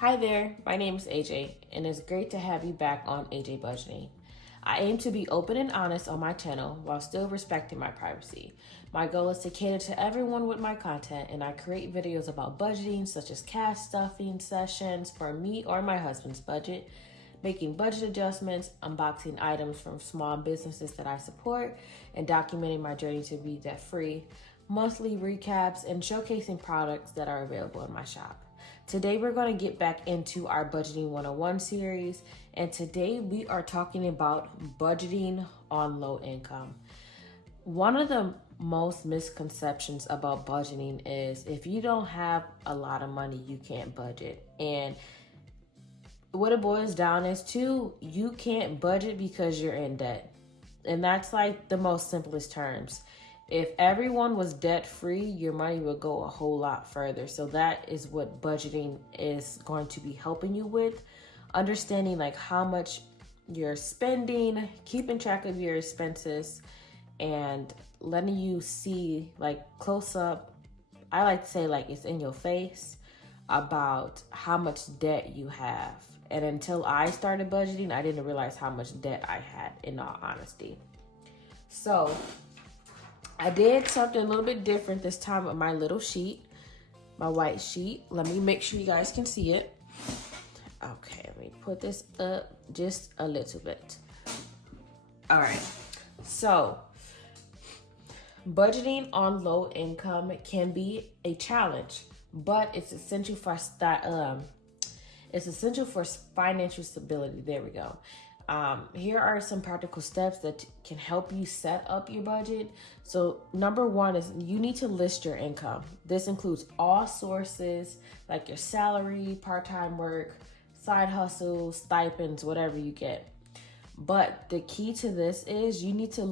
Hi there, my name is AJ, and it's great to have you back on AJ Budgeting. I aim to be open and honest on my channel while still respecting my privacy. My goal is to cater to everyone with my content, and I create videos about budgeting, such as cash stuffing sessions for me or my husband's budget, making budget adjustments, unboxing items from small businesses that I support, and documenting my journey to be debt-free, monthly recaps, and showcasing products that are available in my shop. Today we're going to get back into our Budgeting 101 series, and today we are talking about budgeting on low income. One of the most misconceptions about budgeting is if you don't have a lot of money, you can't budget. And what it boils down is to, you can't budget because you're in debt. And that's like the most simplest terms. If everyone was debt free, your money would go a whole lot further. So that is what budgeting is going to be helping you with. Understanding like how much you're spending, keeping track of your expenses, and letting you see like close up, I like to say like it's in your face, about how much debt you have. And until I started budgeting, I didn't realize how much debt I had, in all honesty. So I did something a little bit different this time with my little sheet, my white sheet. Let me make sure you guys can see it. Okay, let me put this up just a little bit. All right, so budgeting on low income can be a challenge, but it's essential for financial stability. There we go. Here are some practical steps that can help you set up your budget. So number one is you need to list your income. This includes all sources like your salary, part-time work, side hustles, stipends, whatever you get. But the key to this is you need to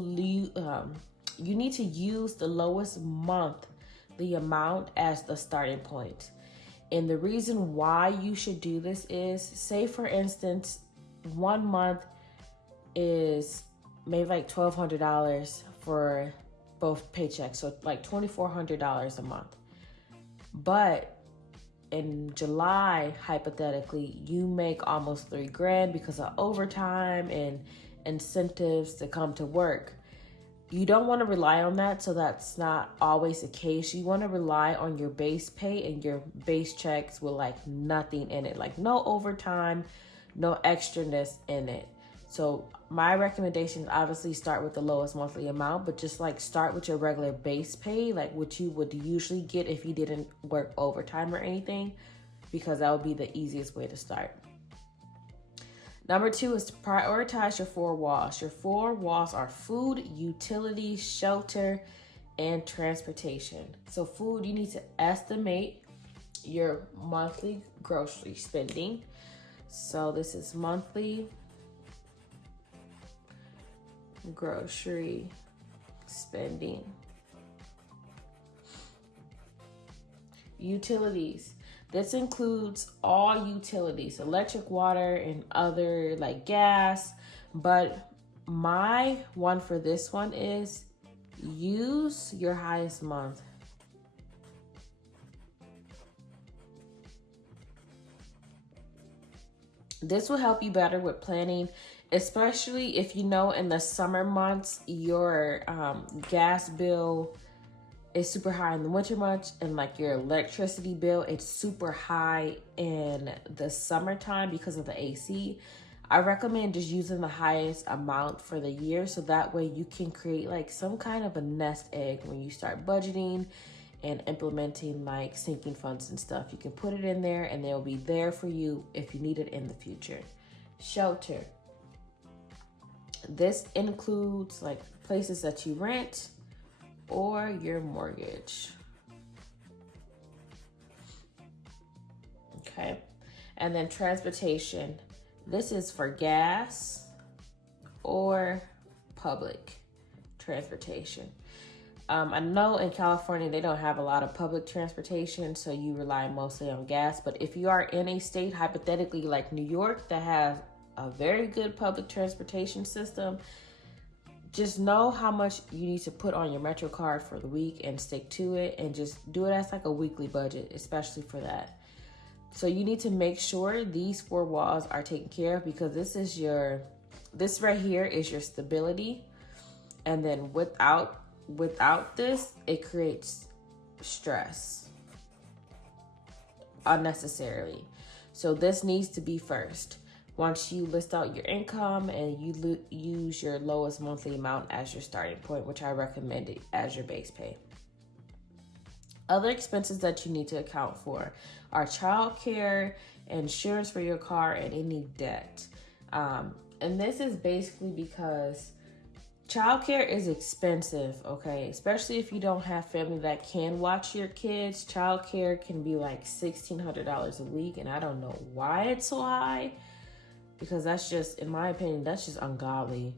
use the lowest monthly amount as the starting point. And the reason why you should do this is, say for instance, 1 month is maybe like $1,200 for both paychecks, so like $2,400 a month. But in July, hypothetically, you make almost $3,000 because of overtime and incentives to come to work. You don't want to rely on that, so that's not always the case. You want to rely on your base pay and your base checks with like nothing in it, like no overtime, no extraness in it. So my recommendation is obviously start with the lowest monthly amount, but just like start with your regular base pay, like what you would usually get if you didn't work overtime or anything, because that would be the easiest way to start. Number two is to prioritize your 4 walls. Your 4 walls are food, utilities, shelter, and transportation. So food, you need to estimate your monthly grocery spending. So this is monthly grocery spending. Utilities. This includes all utilities, electric, water, and other like gas. But my one for this one is use your highest month. This will help you better with planning, especially if you know in the summer months your gas bill is super high in the winter months, and like your electricity bill, it's super high in the summertime because of the AC. I recommend just using the highest amount for the year, so that way you can create like some kind of a nest egg when you start budgeting and implementing like sinking funds and stuff. You can put it in there and they'll be there for you if you need it in the future. Shelter. This includes like places that you rent or your mortgage. Okay. And then transportation. This is for gas or public transportation. I know in California, they don't have a lot of public transportation, so you rely mostly on gas. But if you are in a state, hypothetically, like New York, that has a very good public transportation system, just know how much you need to put on your Metro card for the week and stick to it, and just do it as like a weekly budget, especially for that. So you need to make sure these 4 walls are taken care of, because this right here is your stability. And then without this, it creates stress unnecessarily. So this needs to be first. Once you list out your income and you use your lowest monthly amount as your starting point, which I recommend it as your base pay. Other expenses that you need to account for are childcare, insurance for your car, and any debt. And this is basically because childcare is expensive, okay? Especially if you don't have family that can watch your kids. Childcare can be like $1,600 a week, and I don't know why it's so high, because that's just, in my opinion, that's just ungodly.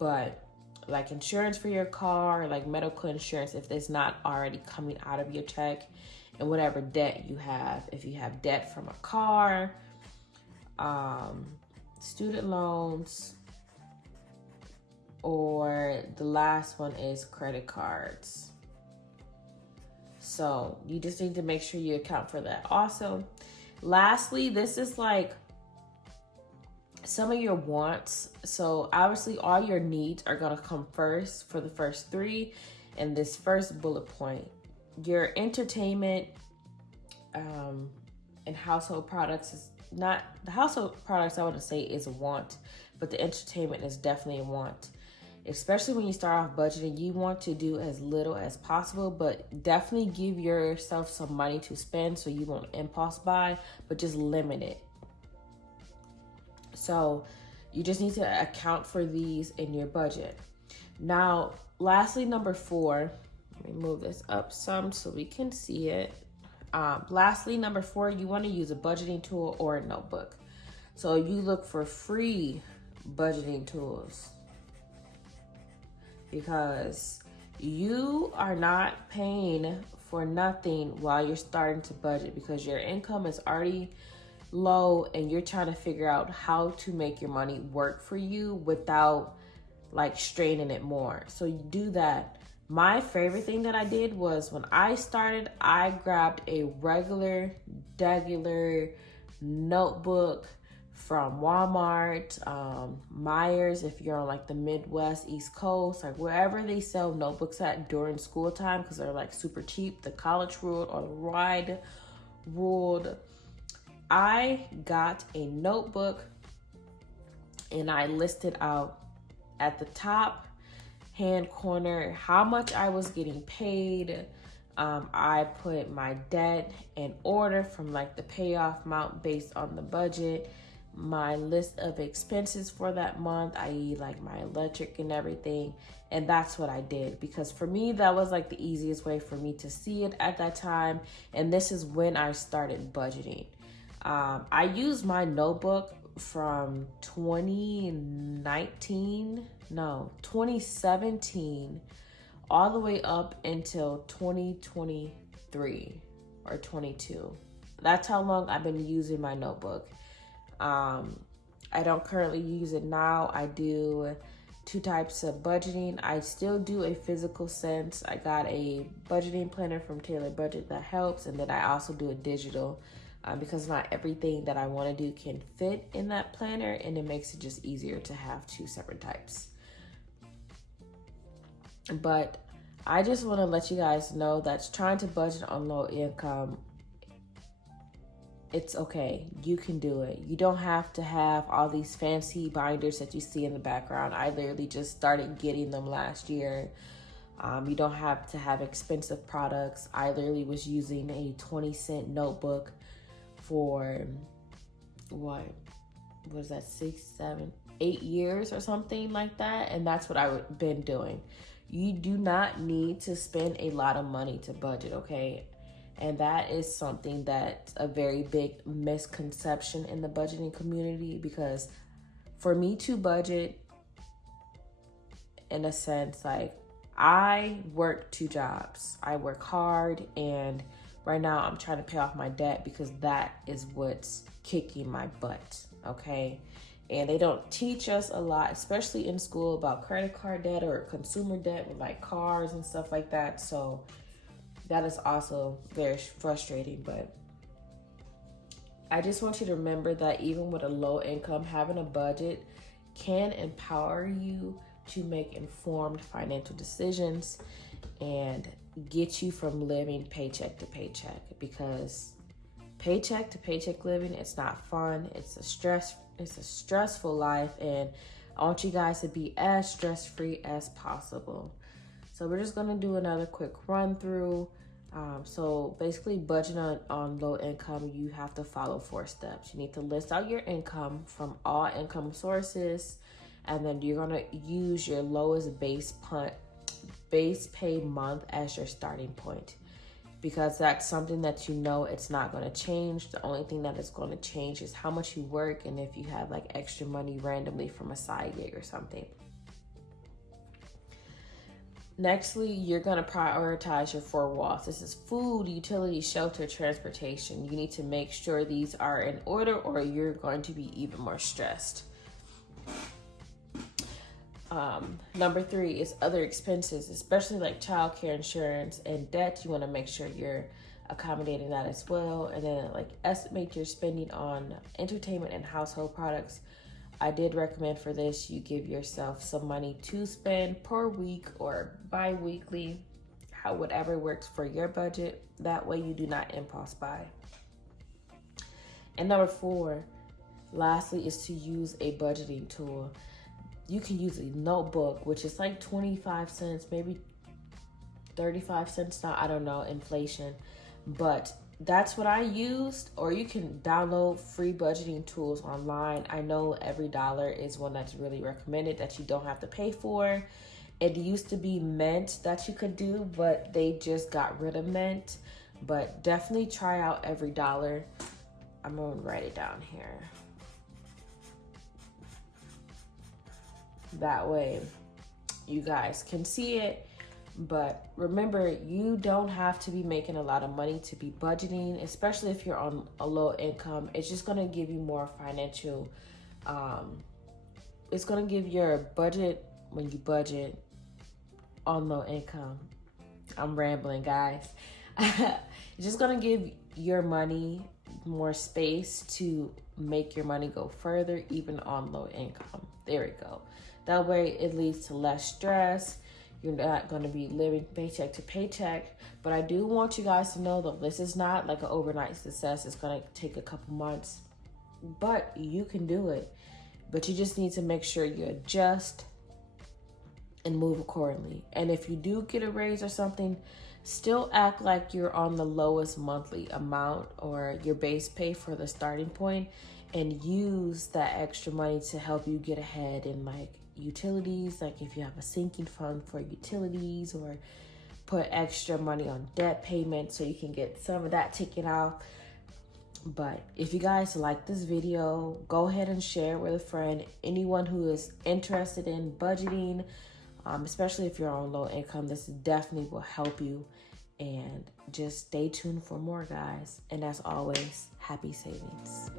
But like insurance for your car, like medical insurance, if it's not already coming out of your check, and whatever debt you have, if you have debt from a car, student loans, or the last one is credit cards. So you just need to make sure you account for that. Also, lastly, this is like some of your wants. So obviously all your needs are going to come first for the first 3. And this first bullet point, your entertainment and household products is not, the household products I wouldn't say is a want, but the entertainment is definitely a want. Especially when you start off budgeting, you want to do as little as possible, but definitely give yourself some money to spend so you won't impulse buy, but just limit it. So you just need to account for these in your budget. Now, lastly, number 4, let me move this up some so we can see it. Lastly, number 4, you want to use a budgeting tool or a notebook. So you look for free budgeting tools, because you are not paying for nothing while you're starting to budget, because your income is already low and you're trying to figure out how to make your money work for you without like straining it more. So you do that. My favorite thing that I did was, when I started, I grabbed a regular notebook from Walmart, Myers, if you're on like the Midwest, East Coast, like wherever they sell notebooks at during school time, because they're like super cheap, the college ruled or the ride ruled. I got a notebook and I listed out at the top hand corner how much I was getting paid. I put my debt in order from like the payoff amount based on the budget, my list of expenses for that month, i.e. like my electric and everything. And that's what I did, because for me, that was like the easiest way for me to see it at that time. And this is when I started budgeting. I used my notebook from 2017 all the way up until 2023 or 22. That's how long I've been using my notebook. I don't currently use it now. I do 2 types of budgeting. I still do a physical sense. I got a budgeting planner from Taylor Budget that helps, and then I also do a digital, because not everything that I want to do can fit in that planner, and it makes it just easier to have 2 separate types. But I just want to let you guys know that trying to budget on low income, it's okay. You can do it. You don't have to have all these fancy binders that you see in the background. I literally just started getting them last year. You don't have to have expensive products. I literally was using a 20-cent notebook for what was that, 6, 7, 8 years or something like that. And that's what I've been doing. You do not need to spend a lot of money to budget, okay? And that is something that's a very big misconception in the budgeting community, because for me to budget, in a sense, like I work 2 jobs. I work hard, and right now I'm trying to pay off my debt, because that is what's kicking my butt, okay? And they don't teach us a lot, especially in school, about credit card debt or consumer debt with like cars and stuff like that. So that is also very frustrating. But I just want you to remember that even with a low income, having a budget can empower you to make informed financial decisions and get you from living paycheck to paycheck, because paycheck to paycheck living, it's not fun. It's a stressful life, and I want you guys to be as stress-free as possible. So we're just gonna do another quick run through. So basically, budgeting on low income, you have to follow 4 steps. You need to list out your income from all income sources, and then you're gonna use your lowest base pay month as your starting point, because that's something that you know it's not going to change. The only thing that is going to change is how much you work and if you have like extra money randomly from a side gig or something. Nextly, you're going to prioritize your 4 walls. This is food, utilities, shelter, transportation. You need to make sure these are in order, or you're going to be even more stressed. Number 3 is other expenses, especially like childcare, insurance, and debt. You want to make sure you're accommodating that as well. And then like estimate your spending on entertainment and household products. I did recommend for this, you give yourself some money to spend per week or bi-weekly, whatever works for your budget. That way you do not impulse buy. And number 4, lastly, is to use a budgeting tool. You can use a notebook, which is like 25 cents, maybe 35 cents now, I don't know, inflation. But that's what I used, or you can download free budgeting tools online. I know every dollar is one that's really recommended that you don't have to pay for. It used to be Mint that you could do, but they just got rid of Mint. But definitely try out every dollar. I'm gonna write it down here. That way you guys can see it. But remember, you don't have to be making a lot of money to be budgeting, especially if you're on a low income. It's just going to give you more financial, it's going to give your budget when you budget on low income. I'm rambling, guys. It's just going to give your money more space to make your money go further, even on low income. There we go. That way it leads to less stress. You're not going to be living paycheck to paycheck. But I do want you guys to know that this is not like an overnight success. It's going to take a couple months. But you can do it. But you just need to make sure you adjust and move accordingly. And if you do get a raise or something, still act like you're on the lowest monthly amount or your base pay for the starting point, and use that extra money to help you get ahead in like utilities, like if you have a sinking fund for utilities, or put extra money on debt payment so you can get some of that taken out. But if you guys like this video, go ahead and share with a friend, anyone who is interested in budgeting, especially if you're on low income. This definitely will help you, and just stay tuned for more, guys. And as always, happy savings.